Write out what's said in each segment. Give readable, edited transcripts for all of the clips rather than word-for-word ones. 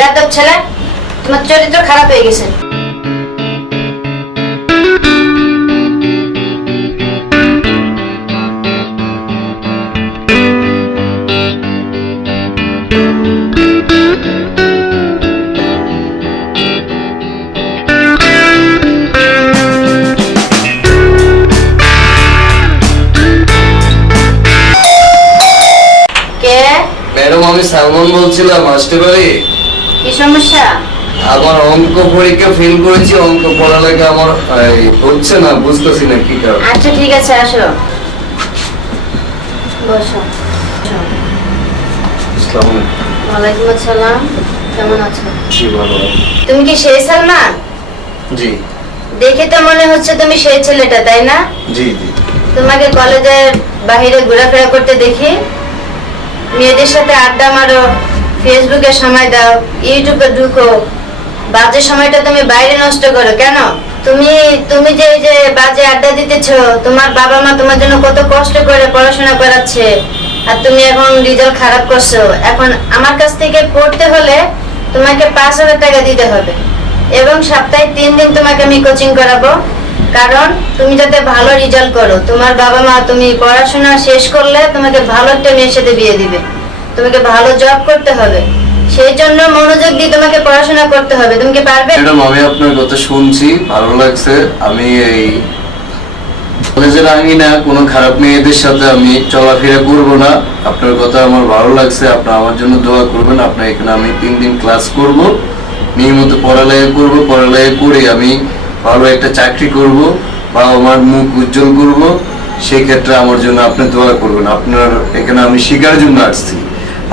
বেয়াদব ছেলে, তোমার চরিত্র খারাপ হয়ে গেছে। কে? ম্যাডাম, আমি সালমান বলছিলাম, আসতে পারি? কি সমস্যা? আমার অঙ্ক পরীক্ষা ফেল করেছি, অঙ্ক পড়ালেখা আমার হচ্ছে না, বুঝতেছি না কি কারণ। আচ্ছা ঠিক আছে, আসো বসো। আসসালামু আলাইকুম। ওয়ালাইকুম আসসালাম, কেমন আছো? জি ভালো। তুমি কি সেই সালমান? জি দেখে তো মনে হচ্ছে তুমি সেই ছেলেটা, তাই না? জি জি। তোমাকে কলেজের বাইরে ঘোরাফেরা করতে দেখি, মেয়েদের সাথে আড্ডা মারো, ফেসবুকে সময় দাও, ইউটিউবে ঢুকো, বাজে সময়টা তুমি বাইরে নষ্ট করো কেন? তুমি তুমি যে এই যে বাজে আড্ডা দিতেছো, তোমার বাবা মা তোমার জন্য কত কষ্ট করে পড়াশোনা করাচ্ছে, আর তুমি এখন রেজাল্ট খারাপ করছো। এখন আমার কাছ থেকে পড়তে হলে তোমাকে 5,000 টাকা দিতে হবে, এবং সপ্তাহে 3 দিন তোমাকে আমি কোচিং করাবো, কারণ তুমি যাতে ভালো রেজাল্ট করো। তোমার বাবা মা তুমি পড়াশোনা শেষ করলে তোমাকে ভালো একটা মেয়ের সাথে বিয়ে দিবে, তোমাকে ভালো জব করতে হবে, সেই জন্য মনোযোগ দিয়ে তোমাকে পড়াশোনা করতে হবে। তুমি কি পারবে? ম্যাডাম, আমি আপনার কথা শুনছি, ভালো লাগছে। আমি এই কলেজের আঙিনা কোনো খারাপ মেয়েদের সাথে আমি চলাফেরা করব না। আপনার কথা আমার ভালো লাগছে, আপনি আমার জন্য দোয়া করবেন। আপনার এখানে আমি 3 দিন ক্লাস করব, নিয়মিত পড়ালেখা করব, পড়ালেখা করে আমি ভালো একটা চাকরি করব বা আমার মুখ উজ্জ্বল করব। সেই ক্ষেত্রে আমার জন্য আপনি দোয়া করবেন। আপনার এখানে আমি শেখার জন্য আসছি,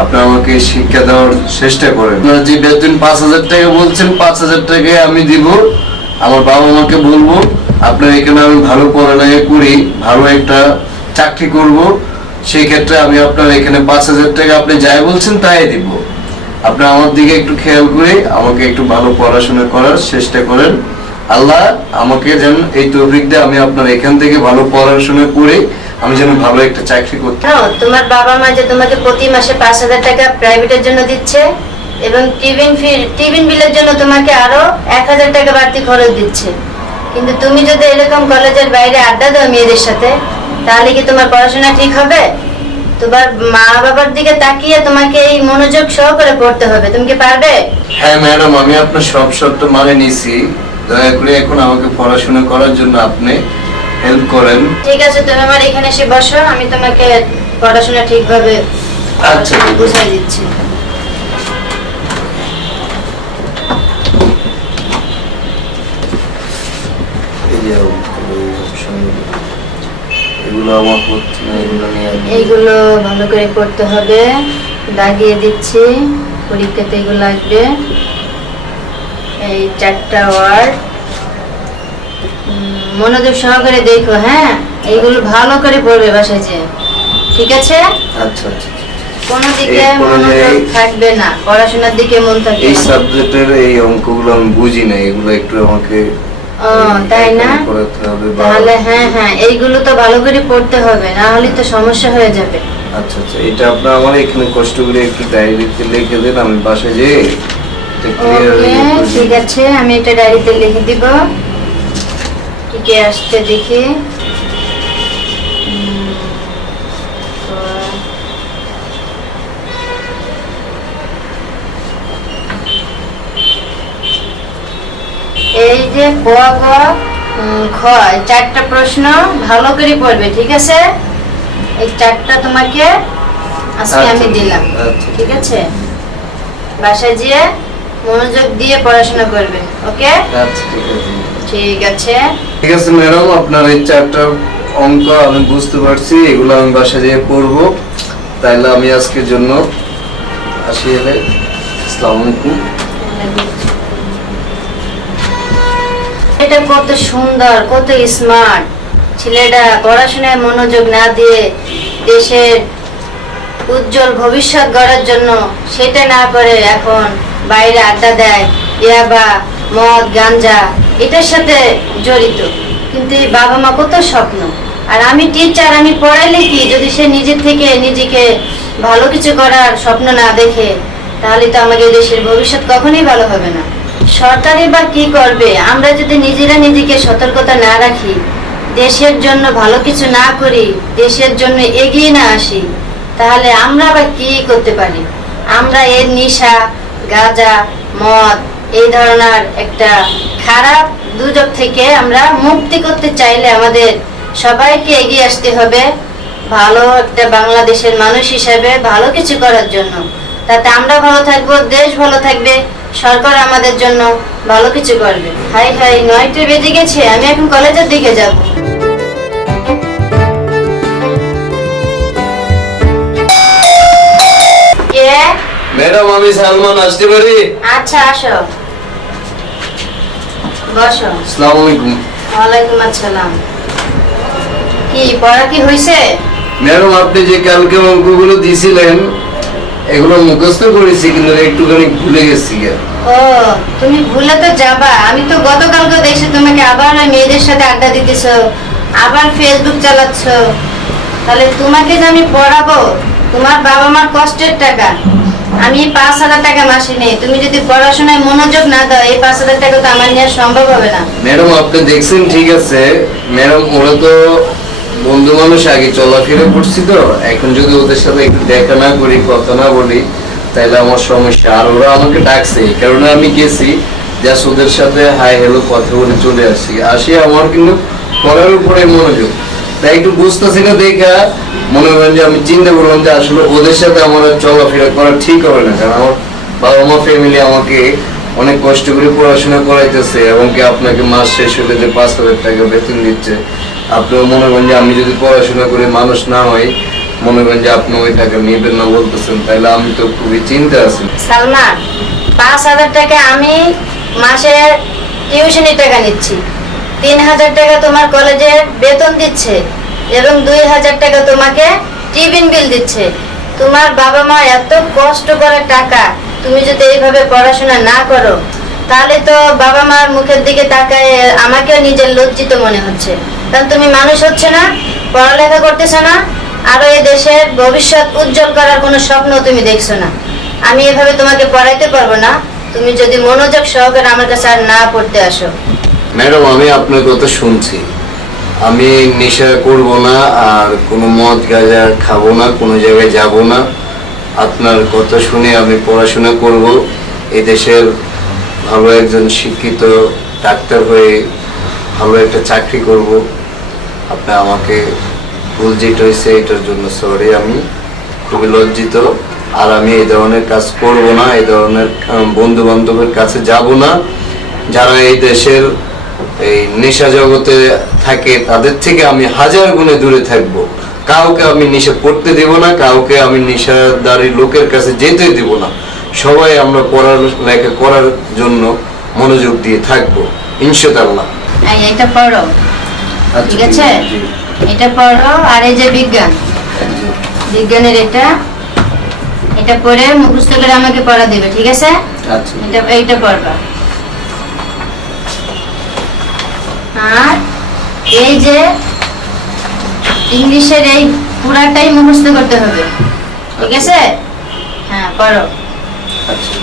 আপনি আমাকে শিক্ষা দেওয়ার চেষ্টা করেন। আপনার যে বেতন 5,000 টাকা বলছেন, 5,000 টাকায় আমি দিব। আমার বাবা মাকে বলবো আপনার এখানে আমি ভালো পড়ালেখা করি, ভালো একটা চাকরি করব। সেই ক্ষেত্রে আমি আপনার এখানে 5,000 টাকা আপনি যাই বলছেন তাই দিব। আপনি আমার দিকে একটু খেয়াল করে আমাকে একটু ভালো পড়াশোনা করার চেষ্টা করেন। আল্লাহ আমাকে যেন এই তৌফিক দেয়, আমি আপনার এখান থেকে ভালো পড়াশোনা করে আমি যেন ভালো একটা চাকরি করতে। তোমার বাবা মা যে তোমাকে প্রতি মাসে 5,000 টাকা প্রাইভেটের জন্য দিচ্ছে, এবং টিফিন বিলের জন্য তোমাকে আরো 1,000 টাকা বাড়তি খরচ দিচ্ছে, কিন্তু তুমি যদি এরকম কলেজের বাইরে আড্ডা দাও মেয়েদের সাথে, তাহলে কি তোমার পড়াশোনা ঠিক হবে? তোমার মা বাবার দিকে তাকিয়ে তোমাকে এই মনোযোগ সহকারে পড়তে হবে। তুমি কি পারবে? হ্যাঁ ম্যাডাম, আমি আপনার সব শর্ত মানে নিছি। দয়া করে এখন আমাকে পড়াশোনা করার জন্য আপনি হেল্প করেন। ঠিক আছে, তুমি আমার এখানে এসে বসো, আমি তোমাকে পড়াশোনা ঠিকভাবে আচ্ছা বুঝাই দিচ্ছি। এই যে এগুলো আমার হচ্ছে না, এগুলো নিয়ে এইগুলো ভালো করে করতে হবে, দাগিয়ে দিচ্ছি, পরীক্ষাতে এগুলো আসবে। এই 4টা ওয়ার্ড মনোযোগ সহকারে দেখো, হ্যাঁ? এইগুলো ভালো করে পড়বে বাসায় যে, ঠিক আছে? আচ্ছা আচ্ছা। কোনো দিকে মনোযোগ থাকবে না, পড়াশোনার দিকে মন থাকবে। এই সাবজেক্টের এই অঙ্কগুলো আমি বুঝি না, এগুলো একটু আমাকে তাই না? পড়াতে হবে। তাহলে হ্যাঁ, এইগুলো তো ভালো করে পড়তে হবে, না হলে তো সমস্যা হয়ে যাবে। আচ্ছা আচ্ছা, এটা আপনি আমার এখানে কষ্ট করে একটু ডায়েরিতে লিখে দেন, আমি বাসায় যেয়ে এটা ক্লিয়ার ওকে, ঠিক আছে, আমি একটা ডায়েরিতে লিখে দিব। কি কে আসছে দেখি। এই যে ক গ খ, 4টা প্রশ্ন ভালো করে পড়বে, ঠিক আছে? এই 4টা তোমাকে আজকে আমি দিলাম, ঠিক আছে? বাসায় গিয়ে মনোযোগ দিয়ে পড়াশোনা করবে, ওকে? আচ্ছা ঠিক আছে। ঠিক আছে ম্যাডাম, আপনার এই 4টা অঙ্ক আমি বুঝতে পারছি, এগুলো আমি বাসায় যেয়ে পড়বো। তাইলে আমি আজকের জন্য আসি। আসসালামু আলাইকুম। এটা কত সুন্দর, কত স্মার্ট ছেলেটা, পড়াশোনায় মনোযোগ না দিয়ে দেশের উজ্জ্বল ভবিষ্যৎ গড়ার জন্য সেটা না করে এখন বাইরে আড্ডা দেয়, ইয়াবা, মদ, গাঞ্জা এটার সাথে জড়িত। কিন্তু এই বাবা মা কত স্বপ্ন, আর আমি টিচার, আমি পড়াইলে কি, যদি সে নিজে থেকে নিজেকে ভালো কিছু করার স্বপ্ন না দেখে, তাহলে তো আমাদের দেশের ভবিষ্যৎ কখনোই ভালো হবে না। সরকারই বা কি করবে? আমরা যদি নিজেরা নিজেকে সতর্কতা না রাখি, দেশের জন্য ভালো কিছু না করি, দেশের জন্য এগিয়ে না আসি, তাহলে আমরা বা কি করতে পারি? আমরা এর নেশা, গাঁজা, মদ, এই ধরনের একটা খারাপ দুর্যোগ থেকে আমরা মুক্তি করতে চাইলে আমাদের সবাইকে এগিয়ে আসতে হবে ভালো একটা বাংলাদেশের মানুষ হিসেবে ভালো কিছু করার জন্য। তাতে আমরা ভালো থাকবো, দেশ ভালো থাকবে, সরকার আমাদের জন্য ভালো কিছু করবে। হাই হাই, 9টা বেজে গেছে, আমি এখন কলেজের দিকে যাব। কে? ম্যাডাম, আমি সালমান, আসতে পারি? আচ্ছা, আসো, বসো। আসসালামু আলাইকুম। ওয়ালাইকুম আসসালাম। কি পড়া কি হয়েছে? ম্যাডাম, আপনি যে কালকে অঙ্কগুলো দিয়েছিলেন এগুলো মুখস্থ করেছি, কিন্তু একটুখানি ভুলে গেছি। ও, তুমি ভুলে তো যাবা। আমি তো গতকালকে দেখছি তোমাকে আবার ওই মেয়েদের সাথে আড্ডা দিতেছো, আবার ফেসবুক চালাচ্ছো। তাহলে তোমাকে যে আমি পড়াবো, তোমার বাবা মার কষ্টের টাকা, আমি 5,000 টাকা মাসে নেই। তুমি যদি পড়াশোনায় মনোযোগ না দাও, এই 5,000 টাকা তো আমার নেওয়া সম্ভব হবে না। ম্যাডাম, আপনি দেখছেন ঠিক আছে ম্যাডাম, ওরা তো বন্ধু মানুষ, আগে চলাফেরা করছি, তো এখন যদি ওদের সাথে একটু দেখা না করি, কথা না বলি, তাহলে আমার সমস্যা। আর ওরা আমাকে ডাকছে, কারণ আমি গেছি জাস্ট ওদের সাথে হাই হ্যালো কথা বলে চলে আসি আমার কিন্তু পড়ার উপরে মনোযোগ, তাই একটু বুঝতেছি না দেখা মনে করেন যে আমি চিন্তা করলাম যে আসলে ওদের সাথে আমার চলাফেরা করা ঠিক হবে না, কারণ আমার বাবা মা ফ্যামিলি আমাকে অনেক কষ্ট করে পড়াশোনা করাইতেছে, এবং কি আপনাকে মাস শেষ হলে যে 5,000 টাকা বেতন দিচ্ছে, আপনিও মনে করেন যে আমি যদি পড়াশোনা করে মানুষ না হই, মনে করেন যে আপনি ওই টাকা নেবেন না বলতেছেন, তাইলে আমি তো খুবই চিন্তা আছি। সালমান, 5,000 টাকা আমি মাসে টিউশনি টাকা নিচ্ছি, 3,000 টাকা তোমার কলেজের বেতন দিচ্ছে, এবং 2,000 টাকা তোমাকে টিফিন বিল দিচ্ছে। তোমার বাবা মা এত কষ্ট করে টাকা, তুমি যদি এইভাবে পড়াশোনা না করো, তাহলে তো বাবা মার মুখের দিকে তাকায় আমাকেও নিজের লজ্জিত মনে হচ্ছে। কারণ তুমি মানুষ হচ্ছে না, পড়ালেখা করতেছো না, আরো এই দেশের ভবিষ্যৎ উজ্জ্বল করার কোনো স্বপ্ন তুমি দেখছো না। আমি এভাবে তোমাকে পড়াইতে পারবো না, তুমি যদি মনোযোগ সহকারে আমার কাছে আর না পড়তে আসো। ম্যাডাম, আমি আপনার কথা শুনছি, আমি নেশা করব না, আর কোনো মদ গাঁজা খাবো না, কোনো জায়গায় যাব না। আপনার কথা শুনে আমি পড়াশোনা করব, এই দেশের ভালো একজন শিক্ষিত ডাক্তার হয়ে ভালো একটা চাকরি করব। আপনি আমাকে ভুল যেটা হয়েছে এটার জন্য সরি, আমি খুবই লজ্জিত। আর আমি এই ধরনের কাজ করব না, এই ধরনের বন্ধু বান্ধবের কাছে যাব না, যারা এই দেশের এই নেশা জগতে থাকে তাদের থেকে আমি 1000 গুণে দূরে থাকব। কাউকে আমি নেশা করতে দেব না, কাউকে আমি নেশাদারি লোকের কাছে যেতে দেব না। সবাই আমরা পড়ালেখা করার জন্য মনোযোগ দিয়ে থাকবো ইনশাআল্লাহ। এটা পড়ো, ঠিক আছে? এটা পড়ো, আর এই যে বিজ্ঞানের এটা পড়ে মুখস্থ করে আমাকে পড়া দেবে, ঠিক আছে? আচ্ছা, এইটা পড়বা। আর এই যে ইংলিশের এই পুরাটাই মুখস্থ করতে হবে, ঠিক আছে? হ্যাঁ, পড়ো। আচ্ছা।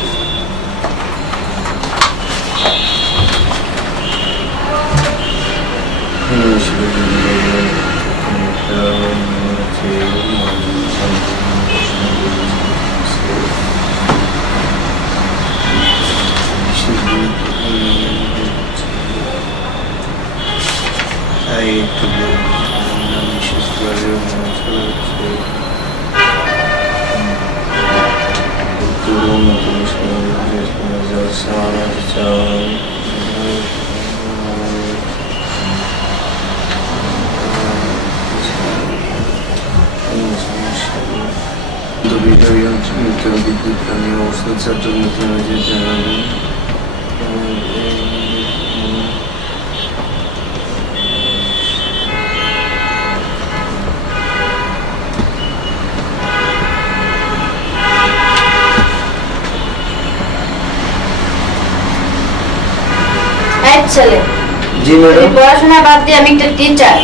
ছেলে, জি ম্যাডাম। পড়াশোনা বাদ দিয়ে আমি একটা টিচার,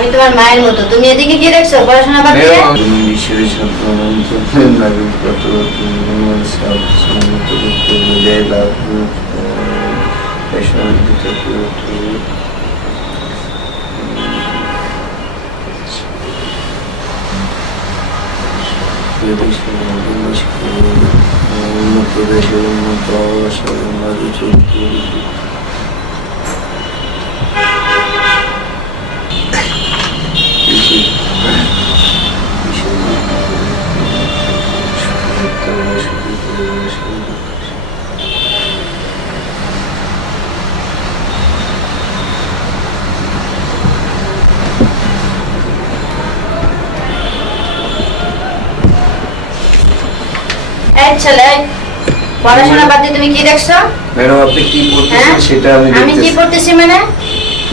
আমি তোমার মায়ের মতো। তুমি এদিকে কি দেখছো পড়াশোনা বাদ দিয়ে? ম্যাডাম আমি বিশ্বের সাধারণ নাগরিকত্ব উন্নত দেশের উন্নত এই ছেলে, পড়াশোনা বাদ দিয়ে তুমি কি দেখছো? ম্যাডাম আপনি কি পড়তেছেন হ্যাঁ? সেটা আমি আমি কি দেখতেছি। পড়তেছি মানে?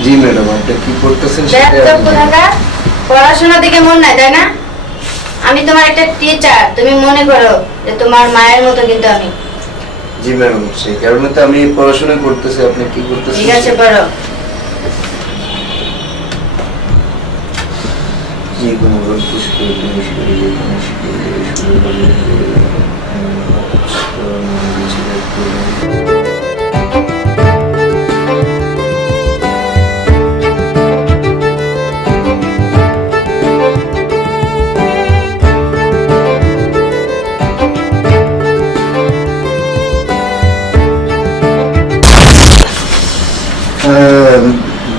জি ম্যাডাম আপনি কি পড়তেছেন সেটা বেয়াদব আমি কোথাকার। পড়াশোনার দিকে মন নাই, তাই না? আমি তোমার একটা টিচার, তুমি মনে করো যে তোমার মায়ের মতো কিন্তু আমি। জি ম্যাডাম সেই কারণে তো আমি পড়াশোনা করতেছি। আপনি কি করতেছেন? ঠিক আছে, পড়ো। যে কোনো গল্প শুরু করে শুরু করে শুরু করে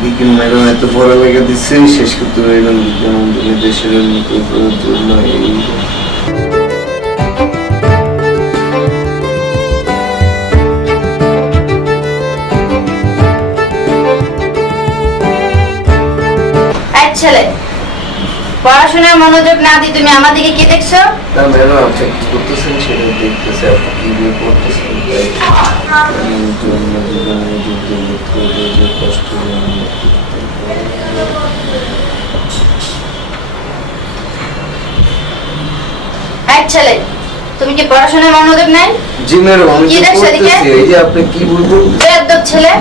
বিজ্ঞান ম্যাডাম এত পড়ালেখা দিচ্ছে শেষ করতে পারলাম বিজ্ঞান তুমি দেশের উন্নতি করার জন্য এই এই ছেলে, পড়াশোনায় মনোযোগ না দিয়ে তুমি আমার দিকে কি দেখছো? না ম্যাডাম আপনি কি করতেছেন সেটা দেখতেছে। আপনি কি বই পড়তেছেন জন্য জীবনে যুদ্ধ করতে হবে যে কষ্ট এই ছেলে, তুমি কি পড়াশোনায় মনোযোগ নাই? জি ম্যাডাম আমি কি তো দেখছো এদিকে? পড়তেছি। এই যে আপনি কি বই পড়তেছেন বেয়াদব ছেলে।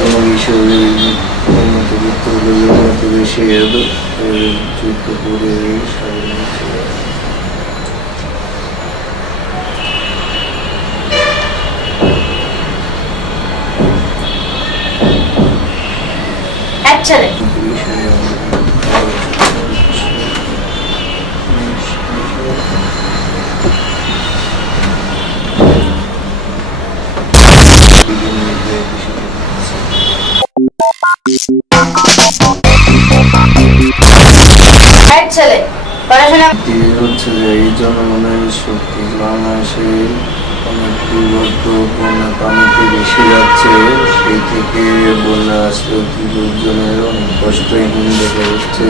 কোনো বিষয়ে উন্নত করতে হলে উন্নত দেশে যুদ্ধ করে স্বাধীন ছিল। এই ছেলে, এই ছেলে, পড়াশোনা হচ্ছে যে এই জনগণের শক্তি বাংলাদেশে অনেক দুর্গত বন্যা পানিতে বেশি যাচ্ছে। সেই থেকে বন্যা আসলে লোকজনের অনেক কষ্ট এখন দেখা যাচ্ছে।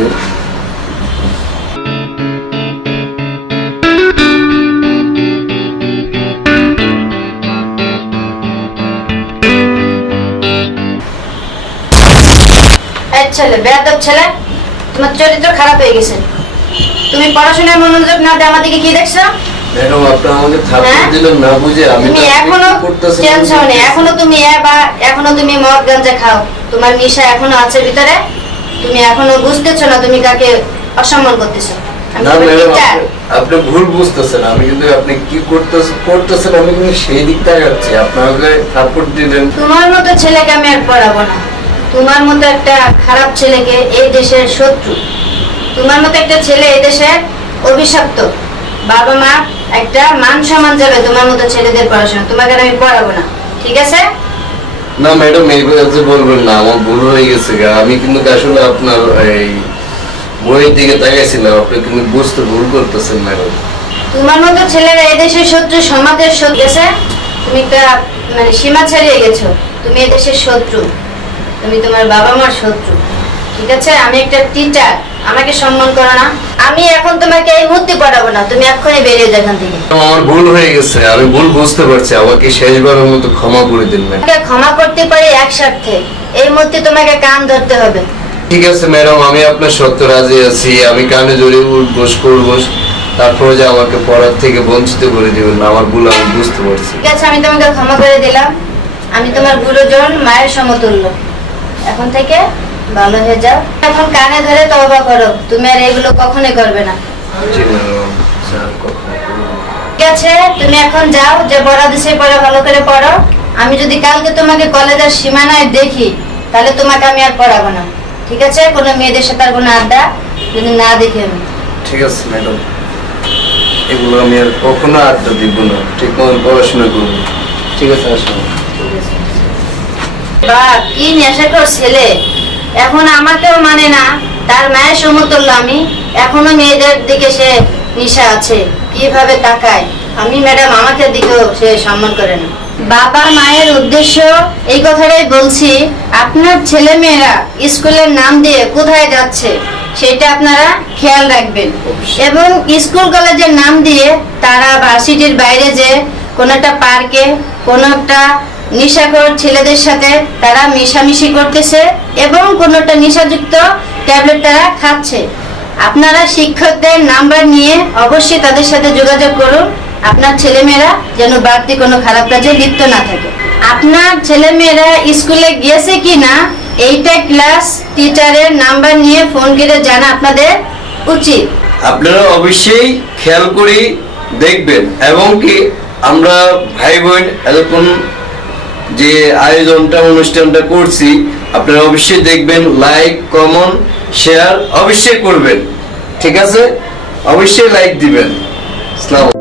এই ছেলে, বেয়াদব ছেলে, তোমার চরিত্র খারাপ হয়ে গেছে। তুমি পড়াশোনায় মনোযোগ না দিয়ে আমার দিকে কি দেখছো? ম্যাডাম আপনি আমাকে হ্যাঁ? থাপ্পড় দিলেন না বুঝে আমি তুমি তো এখনো কি করতেছি চেঞ্জ হওনি, এখনো তুমি মদ গাঁজা খাও, তোমার নেশা এখনো আছে ভিতরে। তুমি এখনো বুঝতেছো না তুমি কাকে অসম্মান করতেছো। আমি না তোমার ম্যাডাম teacher। আপনি ভুল বুঝতেছেন। আমি কিন্তু আপনি কি করতেছেন আমি কিন্তু সেই দিক তাকাচ্ছি। আপনাকে থাপ্পড় দিলেন। তোমার মতো ছেলেকে আমি আর পড়াবো না। তোমার মতো একটা খারাপ ছেলেকে এই দেশের শত্রু, তোমার মতো একটা ছেলে এই দেশের অভিশপ্ত। বাবা মা একটা মান সম্মান যাবে তোমার মতো ছেলেদের পড়াশোনা। তোমাকে আর আমি পড়াবো না, ঠিক আছে? না ম্যাডাম এই কথা বলবেন না, আমার ভুল হয়ে গেছে গা। আমি কিন্তু আসলে আপনার এই বইয়ের দিকে তাকাইছিলাম। আপনি কিন্তু বুঝতে ভুল করতেছেন ম্যাডাম। তোমার মতো ছেলেরা এই দেশের শত্রু, সমাজের শত্রু গেছে। তুমি একটা মানে সীমা ছাড়িয়ে গেছো। তুমি এই দেশের শত্রু, তুমি তোমার বাবা মার শত্রু, ঠিক আছে? আমি একটা টিচার, আমাকে সম্মান করো না। আমি এখন তোমাকে এই মুহূর্তে পড়াবো না, তুমি এক্ষুনি বেরিয়ে যাও এখান থেকে। আমার ভুল হয়ে গেছে, আমি ভুল বুঝতে পারছি। আমাকে শেষবারের মতো ক্ষমা করে দিন ম্যাডাম। তোমাকে ক্ষমা করতে পারি এক স্বার্থে, এই মুহূর্তে তোমাকে কান ধরতে হবে। ঠিক আছে ম্যাডাম আমি আপনার সত্য রাজি আছি। আমি কানে জড়িয়ে উঠবোস করবোস, তারপরে যে আমাকে পড়ার থেকে বঞ্চিত করে দিবেন না। আমার ভুল আমি বুঝতে পারছি। ঠিক আছে, আমি তোমাকে ক্ষমা করে দিলাম। আমি তোমার গুরুজন, মায়ের সমতুল্য। এখন থেকে ভালো হয়ে যাও। এখন কানে ধরে তওবা করো, তুমি আর এগুলো কখনোই করবে না। জি ম্যাডাম, স্যার কখনো করবো না। ঠিক আছে, তুমি এখন যাও, যে পড়া দিছে পড়া ভালো করে পড়ো। আমি যদি কালকে তোমাকে কলেজের সীমানায় দেখি তাহলে তোমাকে আমি আর পড়াবো না। ঠিক আছে, কোনো মেয়েদের সাথে আর কোনো আড্ডা যদি না দেখি আমি। ঠিক আছে ম্যাডাম, এগুলো আমি আর কখনো আড্ডা দিব না, ঠিক মতো পড়াশোনা করবো। ঠিক আছে, আসুন। বা কি নেশাখোর ছেলে, এখন আমাকেও মানে না, তার মায়ের সমতুল্য আমি, এখনো মেয়েদের দিকে সে নেশা আছে, কিভাবে তাকায়। আমি ম্যাডাম আমাকে দিকেও সে সম্মান করে না। বাবা মায়ের উদ্দেশ্য এই কথাটাই বলছি, আপনার ছেলে মেয়েরা স্কুলের নাম দিয়ে কোথায় যাচ্ছে সেটা আপনারা খেয়াল রাখবেন, এবং স্কুল কলেজের নাম দিয়ে তারা ভার্সিটির বাইরে যে কোনো একটা পার্কে কোনো একটা নেশাখোর ছেলেদের সাথে তারা মিশামিশি করতেছে এবং কোনো একটা নেশাযুক্ত ট্যাবলেট তারা খাচ্ছে। আপনারা শিক্ষকদের নাম্বার নিয়ে অবশ্যই তাদের সাথে যোগাযোগ করুন, আপনার ছেলেমেয়েরা যেন বাড়তি কোনো খারাপ কাজে লিপ্ত না থাকে। আপনার ছেলেমেয়েরা স্কুলে গিয়েছে কি না এইটা ক্লাস টিচারের নাম্বার নিয়ে ফোন করে জানা আপনাদের উচিত। আপনারা অবশ্যই খেয়াল করে দেখবেন, এবং কি আমরা ভাই বোন এরকম যে আয়োজনটা অনুষ্ঠানটা করছি, আপনারা অবশ্যই দেখবেন, লাইক কমেন্ট শেয়ার অবশ্যই করবেন। ঠিক আছে, অবশ্যই লাইক দিবেন। আসসালামু